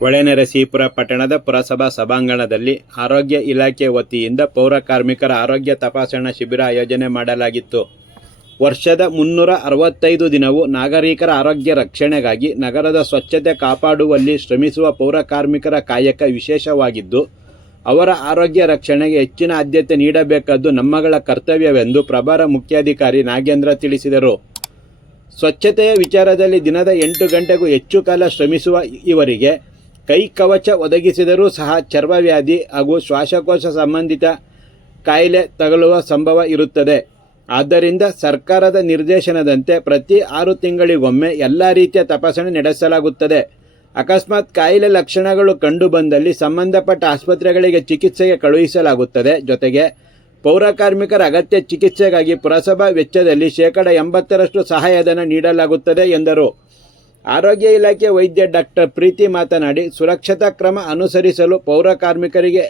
ಹೊಳೆನರಸೀಪುರ ಪಟ್ಟಣದ ಪುರಸಭಾ ಸಭಾಂಗಣದಲ್ಲಿ ಆರೋಗ್ಯ ಇಲಾಖೆ ವತಿಯಿಂದ ಪೌರ ಕಾರ್ಮಿಕರ ಆರೋಗ್ಯ ತಪಾಸಣಾ ಶಿಬಿರ ಆಯೋಜನೆ ಮಾಡಲಾಗಿತ್ತು. ವರ್ಷದ 365 ದಿನವೂ ನಾಗರಿಕರ ಆರೋಗ್ಯ ರಕ್ಷಣೆಗಾಗಿ ನಗರದ ಸ್ವಚ್ಛತೆ ಕಾಪಾಡುವಲ್ಲಿ ಶ್ರಮಿಸುವ ಪೌರ ಕಾರ್ಮಿಕರ ಕಾಯಕ ವಿಶೇಷವಾಗಿದ್ದು, ಅವರ ಆರೋಗ್ಯ ರಕ್ಷಣೆಗೆ ಹೆಚ್ಚಿನ ಆದ್ಯತೆ ನೀಡಬೇಕಾದ್ದು ನಮ್ಮಗಳ ಕರ್ತವ್ಯವೆಂದು ಪ್ರಭಾರ ಮುಖ್ಯಾಧಿಕಾರಿ ನಾಗೇಂದ್ರ ತಿಳಿಸಿದರು. ಸ್ವಚ್ಛತೆಯ ವಿಚಾರದಲ್ಲಿ ದಿನದ 8 ಗಂಟೆಗೂ ಹೆಚ್ಚು ಕಾಲ ಶ್ರಮಿಸುವ ಇವರಿಗೆ ಕೈ ಕವಚ ಒದಗಿಸಿದರೂ ಸಹ ಚರ್ಮವ್ಯಾಧಿ ಹಾಗೂ ಶ್ವಾಸಕೋಶ ಸಂಬಂಧಿತ ಕಾಯಿಲೆ ತಗುಲುವ ಸಂಭವ ಇರುತ್ತದೆ. ಆದ್ದರಿಂದ ಸರ್ಕಾರದ ನಿರ್ದೇಶನದಂತೆ ಪ್ರತಿ 6 ತಿಂಗಳಿಗೊಮ್ಮೆ ಎಲ್ಲ ರೀತಿಯ ತಪಾಸಣೆ ನಡೆಸಲಾಗುತ್ತದೆ. ಅಕಸ್ಮಾತ್ ಕಾಯಿಲೆ ಲಕ್ಷಣಗಳು ಕಂಡುಬಂದಲ್ಲಿ ಸಂಬಂಧಪಟ್ಟ ಆಸ್ಪತ್ರೆಗಳಿಗೆ ಚಿಕಿತ್ಸೆಗೆ ಕಳುಹಿಸಲಾಗುತ್ತದೆ. ಜೊತೆಗೆ ಪೌರ ಕಾರ್ಮಿಕರ ಅಗತ್ಯ ಚಿಕಿತ್ಸೆಗಾಗಿ ಪುರಸಭಾ ವೆಚ್ಚದಲ್ಲಿ 80% ಸಹಾಯಧನ ನೀಡಲಾಗುತ್ತದೆ ಎಂದರು. ಆರೋಗ್ಯ ಇಲಾಖೆ ವೈದ್ಯ ಡಾಕ್ಟರ್ ಪ್ರೀತಿ ಮಾತನಾಡಿ, ಸುರಕ್ಷತಾ ಕ್ರಮ ಅನುಸರಿಸಲು ಪೌರ ಕಾರ್ಮಿಕರಿಗೆ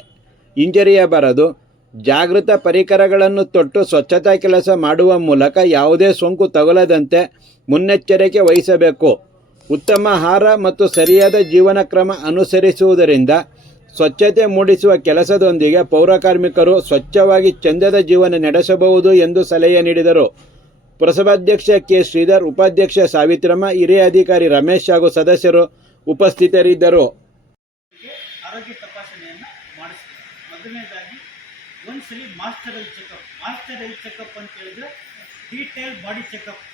ಹಿಂಜರಿಯಬಾರದು. ಜಾಗೃತ ಪರಿಕರಗಳನ್ನು ತೊಟ್ಟು ಸ್ವಚ್ಛತಾ ಕೆಲಸ ಮಾಡುವ ಮೂಲಕ ಯಾವುದೇ ಸೋಂಕು ತಗುಲದಂತೆ ಮುನ್ನೆಚ್ಚರಿಕೆ ವಹಿಸಬೇಕು. ಉತ್ತಮ ಆಹಾರ ಮತ್ತು ಸರಿಯಾದ ಜೀವನ ಕ್ರಮ ಅನುಸರಿಸುವುದರಿಂದ ಸ್ವಚ್ಛತೆ ಮೂಡಿಸುವ ಕೆಲಸದೊಂದಿಗೆ ಪೌರ ಕಾರ್ಮಿಕರು ಸ್ವಚ್ಛವಾಗಿ ಚಂದದ ಜೀವನ ನಡೆಸಬಹುದು ಎಂದು ಸಲಹೆ ನೀಡಿದರು. ಪುರಸಭಾಧ್ಯಕ್ಷ ಕೆ. ಶ್ರೀಧರ್, ಉಪಾಧ್ಯಕ್ಷ ಸಾವಿತ್ರಮ್ಮ, ಹಿರಿಯ ಅಧಿಕಾರಿ ರಮೇಶ್ ಹಾಗೂ ಸದಸ್ಯರು ಉಪಸ್ಥಿತರಿದ್ದರು. ಆರೋಗ್ಯ ತಪಾಸಣೆಯನ್ನು ಮಾಡಿಸ್ತೀವಿ. ಮೊದಲನೇದಾಗಿ ಒಂದ್ಸಲಿ ಮಾಸ್ಟರ್ ಹೆಲ್ತ್ ಚೆಕಪ್ ಅಂತ ಹೇಳಿದ್ರೆ ಡೀಟೇಲ್ ಬಾಡಿ ಚೆಕಪ್.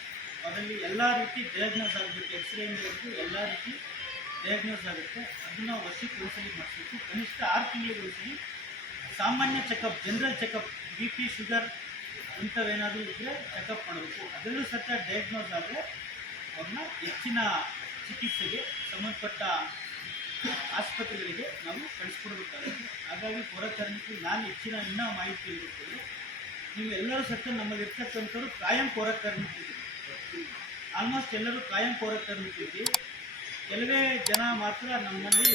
ಅದರಲ್ಲಿ ಎಲ್ಲ ರೀತಿ ಡಯಾಗ್ನೋಸ್ ಆಗಬೇಕು. ಎಕ್ಸ್ರೇಯಿಂದ ಹಿಡಿದು ಎಲ್ಲ ರೀತಿ ಡಯಾಗ್ನೋಸ್ ಆಗುತ್ತೆ. ಅದನ್ನು ವರ್ಷಕ್ಕೆ ಒಂದ್ಸಲಿ ಮಾಡಿಸ್ಬೇಕು. ಕನಿಷ್ಠ 6 ತಿಂಗಳಿಗೆ ಒಂದ್ಸಲಿ ಸಾಮಾನ್ಯ checkup, general checkup, BP, sugar ಇಂಥವೇನಾದರೂ ಇದ್ದರೆ ಚೆಕಪ್ ಮಾಡಬೇಕು. ಅದರಲ್ಲೂ ಸಹ ಡಯಾಗ್ನೋಸ್ ಆದರೆ ಅವ್ರನ್ನ ಹೆಚ್ಚಿನ ಚಿಕಿತ್ಸೆಗೆ ಸಂಬಂಧಪಟ್ಟ ಆಸ್ಪತ್ರೆಗಳಿಗೆ ನಾವು ಕಳಿಸ್ಕೊಡ್ಬೇಕಾಗುತ್ತೆ. ಹಾಗಾಗಿ ಪೌರ ಕಾರ್ಮಿಕರು ನಾನು ಹೆಚ್ಚಿನ ಇನ್ನೂ ಮಾಹಿತಿ ಇರುತ್ತದೆ. ನೀವೆಲ್ಲರೂ ಸಹ ನಮ್ಮಲ್ಲಿರ್ತಕ್ಕಂಥವ್ರು ಕಾಯಂ ಪೌರ ಕಾರ್ಮಿಕರಿದ್ದೀವಿ. ಆಲ್ಮೋಸ್ಟ್ ಎಲ್ಲರೂ ಕಾಯಂ ಪೌರ ಕಾರ್ಮಿಕರಿದ್ದೀವಿ. ಕೆಲವೇ ಜನ ಮಾತ್ರ ನಮ್ಮಲ್ಲಿ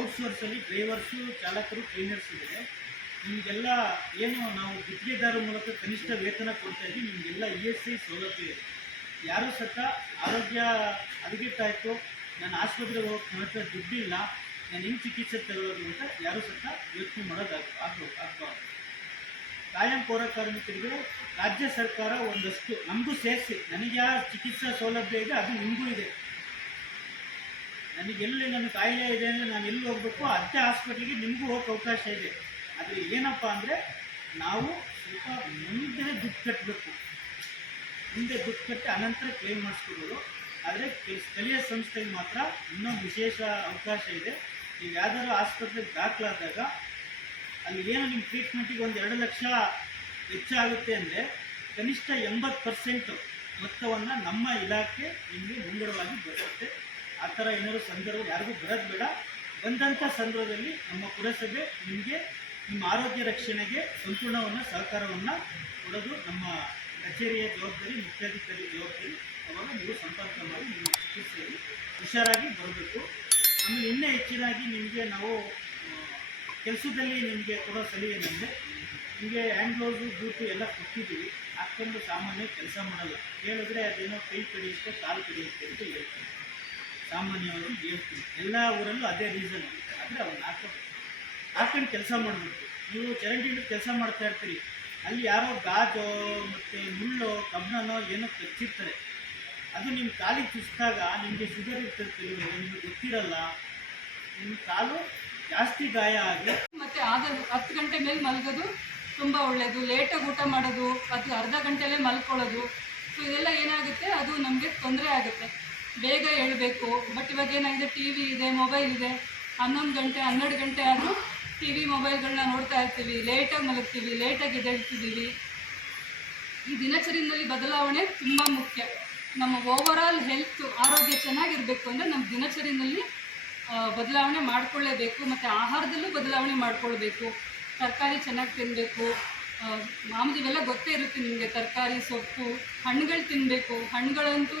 ಔಟ್ಸೋರ್ಸಲ್ಲಿ ಡ್ರೈವರ್ಸು, ಚಾಲಕರು, ಕ್ಲೀನರ್ಸ್ ಇದ್ದಾರೆ. ನಿಮಗೆಲ್ಲ ಏನು ನಾವು ಗುತ್ತಿಗೆದಾರರ ಮೂಲಕ ಕನಿಷ್ಠ ವೇತನ ಕೊಡ್ತಾ ಇದ್ದೀವಿ. ನಿಮಗೆಲ್ಲ ESI ಸೌಲಭ್ಯ ಇದೆ. ಯಾರೂ ಸಹ ಆರೋಗ್ಯ ಹದಗೆಟ್ಟಾಯಿತು, ನಾನು ಆಸ್ಪತ್ರೆಗೆ ಹೋಗಿ ನನ್ನ ಹತ್ರ ದುಡ್ಡಿಲ್ಲ, ನಾನು ಹೆಂಗೆ ಚಿಕಿತ್ಸೆ ತಗೊಳ್ಳೋದು ಅಂತ ಯಾರೂ ಸಹ ಯೋಚನೆ ಆಗಬಾರ್ದು. ಕಾಯಂ ಪೌರ ಕಾರ್ಮಿಕರಿಗೆ ರಾಜ್ಯ ಸರ್ಕಾರ ಒಂದಷ್ಟು ನಮಗೂ ಸೇರಿಸಿ, ನನಗೆ ಯಾವ ಚಿಕಿತ್ಸಾ ಸೌಲಭ್ಯ ಇದೆ ಅದು ನಿಮಗೂ ಇದೆ. ನನಗೆಲ್ಲಿ ನನ್ನ ಕಾಯಿಲೆ ಇದೆ ಅಂದರೆ ನಾನು ಎಲ್ಲಿ ಹೋಗಬೇಕು ಅದೇ ಹಾಸ್ಪಿಟ್ಲಿಗೆ ನಿಮಗೂ ಹೋಗೋಕ್ಕೆ ಅವಕಾಶ ಇದೆ. ಆದರೆ ಏನಪ್ಪ ಅಂದರೆ ನಾವು ಸ್ವಲ್ಪ ಮುಂದೆ ದುಡ್ಡು ಕಟ್ಟಬೇಕು. ಮುಂದೆ ದುಡ್ಡು ಕಟ್ಟಿ ಅನಂತರ ಕ್ಲೈಮ್ ಮಾಡಿಸ್ಕೊಬೋದು. ಆದರೆ ಸ್ಥಳೀಯ ಸಂಸ್ಥೆಗೆ ಮಾತ್ರ ಇನ್ನೊಂದು ವಿಶೇಷ ಅವಕಾಶ ಇದೆ. ನೀವು ಯಾವ್ದಾದ್ರು ಆಸ್ಪತ್ರೆಗೆ ದಾಖಲಾದಾಗ ಅಲ್ಲಿ ಏನು ನಿಮ್ಮ ಟ್ರೀಟ್ಮೆಂಟಿಗೆ ಒಂದು 2 ಲಕ್ಷ ಹೆಚ್ಚಾಗುತ್ತೆ ಅಂದರೆ ಕನಿಷ್ಠ 80% ಮೊತ್ತವನ್ನು ನಮ್ಮ ಇಲಾಖೆ ನಿಮಗೆ ಮುಂಗಡವಾಗಿ ಬರುತ್ತೆ. ಆ ಥರ ಏನಾದರೂ ಸಂದರ್ಭ ಯಾರಿಗೂ ಬರೋದು ಬೇಡ. ಬಂದಂಥ ಸಂದರ್ಭದಲ್ಲಿ ನಮ್ಮ ಪುರಸಭೆ ನಿಮಗೆ ನಿಮ್ಮ ಆರೋಗ್ಯ ರಕ್ಷಣೆಗೆ ಸಂಪೂರ್ಣವನ್ನು ಸಹಕಾರವನ್ನು ಕೊಡೋದು ನಮ್ಮ ಕಚೇರಿಯ ಜವಾಬ್ದಾರಿ, ಮುಖ್ಯಾಧಿಕಾರಿ ಜವಾಬ್ದಾರಿ. ಅವಾಗ ನೀವು ಸಂಪರ್ಕ ಮಾಡಿ ನಿಮ್ಮ ಚಿಕಿತ್ಸೆಯಲ್ಲಿ ಹುಷಾರಾಗಿ ಬರಬೇಕು. ಆಮೇಲೆ ಇನ್ನೂ ಹೆಚ್ಚಿನಾಗಿ ನಿಮಗೆ ನಾವು ಕೆಲಸದಲ್ಲಿ ನಿಮಗೆ ಕೊಡೋ ಸಲಹೆ ಏನಂದರೆ, ನಿಮಗೆ ಹ್ಯಾಂಡ್ ಗ್ಲೌಸು, ಬೂಟು ಎಲ್ಲ ಕೊಟ್ಟಿದ್ದೀವಿ, ಹಾಕ್ಕೊಂಡು ಸಾಮಾನ್ಯ ಕೆಲಸ ಮಾಡಲ್ಲ. ಹೇಳಿದ್ರೆ ಅದೇನೋ ಕೈ ಕಡಿಯುತ್ತೆ, ಕಾಲು ಕಡಿಯುತ್ತೆ ಅಂತ ಹೇಳ್ತೀನಿ. ಸಾಮಾನ್ಯವಾಗಿ ಹೇಳ್ತೀನಿ, ಎಲ್ಲ ಊರಲ್ಲೂ ಅದೇ ರೀಸನ್. ಆದರೆ ಅವನ್ನ ಹಾಕೊಂಡು ಕೆಲಸ ಮಾಡಬೇಕು. ನೀವು ಚರಂಡಿ ಕೆಲಸ ಮಾಡ್ತಾ ಇರ್ತೀರಿ, ಅಲ್ಲಿ ಯಾರೋ ಗಾಜೋ ಮತ್ತು ಮುಳ್ಳು, ಕಬ್ಬಣನೋ ಏನೋ ಕಚ್ಚಿರ್ತಾರೆ. ಅದು ನಿಮ್ಮ ಕಾಲಿಗೆ ಚುಚ್ಚಿದಾಗ ನಿಮಗೆ ಶುಗರ್ ಇರ್ತಿರ್ತೀವಿ, ನಿಮಗೆ ಗೊತ್ತಿರಲ್ಲ, ನಿಮ್ಮ ಕಾಲು ಜಾಸ್ತಿ ಗಾಯ ಆಗಿ ಮತ್ತು 10 ಗಂಟೆ ಮೇಲೆ ಮಲಗೋದು ತುಂಬ ಒಳ್ಳೆಯದು. ಲೇಟಾಗಿ ಊಟ ಮಾಡೋದು, ಅದು ಅರ್ಧ ಗಂಟೆಯಲ್ಲೇ ಮಲ್ಕೊಳ್ಳೋದು, ಸೊ ಇದೆಲ್ಲ ಏನಾಗುತ್ತೆ, ಅದು ನಮಗೆ ತೊಂದರೆ ಆಗುತ್ತೆ. ಬೇಗ ಹೇಳಬೇಕು. ಬಟ್ ಇವಾಗ ಏನಾಗಿದೆ, TV ಇದೆ, ಮೊಬೈಲ್ ಇದೆ, 11 ಗಂಟೆ 12 ಗಂಟೆ ಆದರೂ TV ಮೊಬೈಲ್ಗಳನ್ನ ನೋಡ್ತಾ ಇರ್ತೀವಿ, ಲೇಟಾಗಿ ಮಲಗ್ತೀವಿ, ಲೇಟಾಗಿ ಎದ್ದೇಳ್ತಿದ್ದೀವಿ. ಈ ದಿನಚರಿಯಲ್ಲಿ ಬದಲಾವಣೆ ತುಂಬ ಮುಖ್ಯ. ನಮ್ಮ ಓವರಾಲ್ ಹೆಲ್ತ್, ಆರೋಗ್ಯ ಚೆನ್ನಾಗಿರಬೇಕು ಅಂದರೆ ನಮ್ಮ ದಿನಚರಿಯಲ್ಲಿ ಬದಲಾವಣೆ ಮಾಡಿಕೊಳ್ಳೇಬೇಕು. ಮತ್ತು ಆಹಾರದಲ್ಲೂ ಬದಲಾವಣೆ ಮಾಡಿಕೊಳ್ಬೇಕು. ತರಕಾರಿ ಚೆನ್ನಾಗಿ ತಿನ್ನಬೇಕು. ಮಾಮೂಲಿ ಇವೆಲ್ಲ ಗೊತ್ತೇ ಇರುತ್ತೆ ನಿಮಗೆ. ತರಕಾರಿ, ಸೊಪ್ಪು, ಹಣ್ಣುಗಳು ತಿನ್ನಬೇಕು. ಹಣ್ಣುಗಳಂತೂ